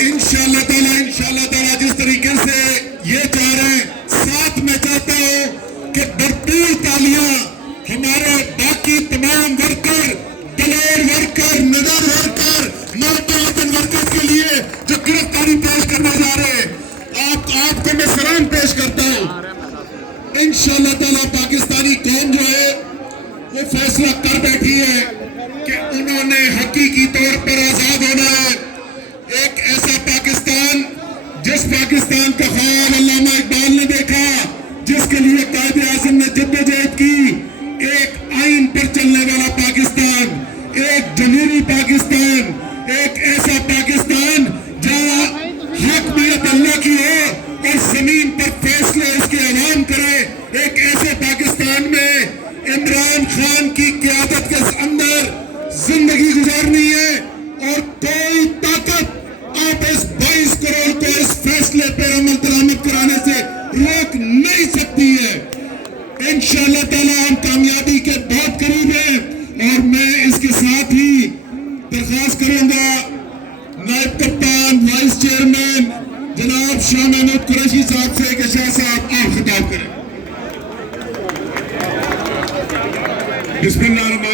इंशाअल्लाह जिस तरीके से ये जा रहे हैं, साथ में चाहता हूं कि भरपूर तालियां हमारे बाकी तमाम वर्कर, दलेर वर्कर, नगर वर्कर, नौजवान वर्कर्स के लिए जो गिरफ्तारी पेश करने जा रहे हैं, आपको मैं सलाम पेश करता हूं। इंशाअल्लाह ताला पाकिस्तानी कौम जो है वो फैसला कर बैठी है कि उन्होंने हकीकी तौर पर आजाद होना है। एक ऐसा पाकिस्तान जिस पाकिस्तान का ख्याल अल्लामा इकबाल ने देखा, जिसके लिए कायदे आज़म ने जद्दोजहद की, एक आइन पर चलने वाला पाकिस्तान, एक जमहूरी पाकिस्तान, एक ऐसा पाकिस्तान जहां हकमियत अल्लाह की हो और जमीन पर फैसले इसके अवाम करे। एक ऐसे पाकिस्तान में इमरान खान की क़यादत के अंदर जिंदगी गुजारनी है और कोई ताकत आप इस 22 करोड़ को इस फैसले पर अमल दरामद कराने से रोक नहीं सकती है। इंशाअल्लाह ताला हम कामयाबी के बहुत करीब हैं और मैं इसके साथ ही दरख्वास्त करूंगा नायब कप्तान, वाइस चेयरमैन जनाब शाह महमूद कुरैशी साहब से कि शाह साहब आप खिताब करें। बिस्मिल्लाह।